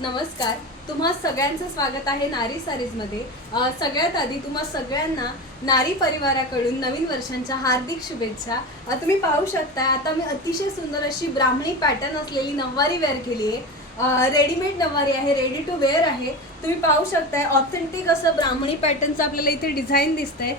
नमस्कार. तुम्हा सगळ्यांचं स्वागत आहे नारी सारीजमध्ये. सगळ्यात आधी तुम्हा सगळ्यांना नारी परिवाराकडून नवीन वर्षांच्या हार्दिक शुभेच्छा. तुम्ही पाहू शकता आता मी अतिशय सुंदर अशी ब्राह्मणी पॅटर्न असलेली नऊवारी वेअर केली आहे रेडीमेड नऊवारी आहे रेडी टू वेअर आहे. तुम्ही पाहू शकताय ऑथेंटिक असं ब्राह्मणी पॅटर्नचं आपल्याला इथे डिझाईन दिसतंय.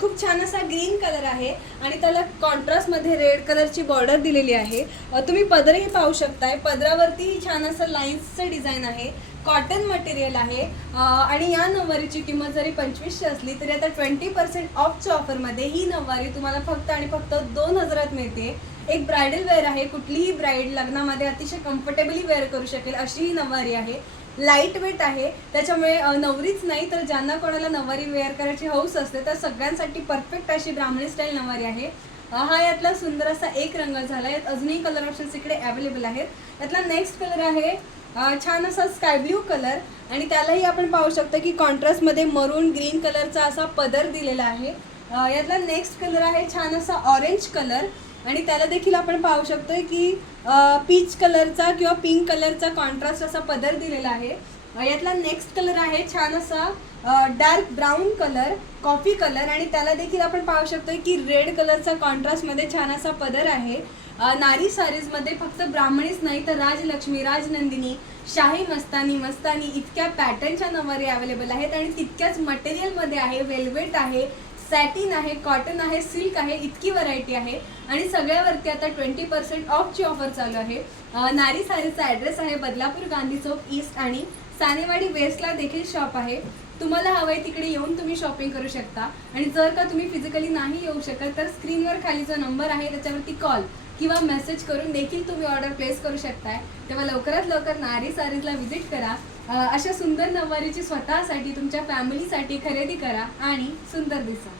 खूप छान असा ग्रीन कलर आहे आणि त्याला कॉन्ट्रास्टमध्ये रेड कलरची बॉर्डर दिलेली आहे. तुम्ही पदरही पाहू शकताय. पदरावरतीही छान असं लाईन्सचं डिझाईन आहे. कॉटन मटेरियल आहे. आणि या नऊवारीची किंमत जरी पंचवीसशे असली तरी आता ट्वेंटी पर्सेंट ऑफच्या ऑफरमध्ये ही नऊवारी तुम्हाला फक्त आणि फक्त दोन हजारात मिळते. एक ब्रायडल वेअर आहे कुठलीही ब्राईड लग्नामध्ये अतिशय कम्फर्टेबली वेअर करू शकेल अशी ही नऊवारी आहे. लाइट वेट आहे. त्याच्यामुळे नवरीच नाही तर ज्यांना कोणाला नवारी वेअर करायची हौस असते तर सगळ्यांसाठी परफेक्ट अशी ब्राह्मणी स्टाईल नवारी आहे. हा यातला सुंदर असा एक रंग झाला यात अजूनही कलर ऑप्शन्स इकडे अवेलेबल आहेत. यातला नेक्स्ट कलर आहे छान असा स्काय ब्ल्यू कलर आणि त्यालाही आपण पाहू शकतो की कॉन्ट्रास्टमध्ये मरून ग्रीन कलरचा असा पदर दिलेला आहे. यातला नेक्स्ट कलर आहे छान असा ऑरेंज कलर आणि त्याला देखील आपण पाहू शकतोय की पीच कलरचा किंवा पिंक कलरचा कॉन्ट्रास्ट असा पदर दिलेला आहे. यातला नेक्स्ट कलर आहे छान असा dark brown colour coffee colour आणि त्याला देखील आपण पाहू शकतोय की रेड कलरचा कॉन्ट्रास्टमध्ये छान असा पदर आहे. नारी सारीजमध्ये फक्त ब्राह्मणीच नाही तर राजलक्ष्मी राजनंदिनी शाही मस्तानी मस्तानी इतक्या पॅटर्नच्या नवारी अवेलेबल आहेत. आणि तितक्याच मटेरियलमध्ये आहे वेल्वेट आहे सॅटिन आहे कॉटन आहे सिल्क आहे इतकी व्हरायटी आहे. आणि सगळ्यावरती आता ट्वेंटी पर्सेंट ऑफची ऑफर चालू आहे. नारी सारीचा ॲड्रेस आहे बदलापूर गांधी चौक ईस्ट आणि सानेवाडी वेस्टला देखील शॉप आहे. तुम्हाला हवंय तिकडे येऊन तुम्ही शॉपिंग करू शकता. आणि जर का तुम्ही फिजिकली नाही येऊ शकत तर स्क्रीनवर खाली जो नंबर आहे त्याच्यावरती कॉल किंवा मेसेज करून देखील तुम्ही ऑर्डर प्लेस करू शकताय. तेव्हा लवकरात लवकर नारी सारीजला व्हिजिट करा. अशा सुंदर नववारीची स्वतःसाठी तुमच्या फॅमिलीसाठी खरेदी करा आणि सुंदर दिसा.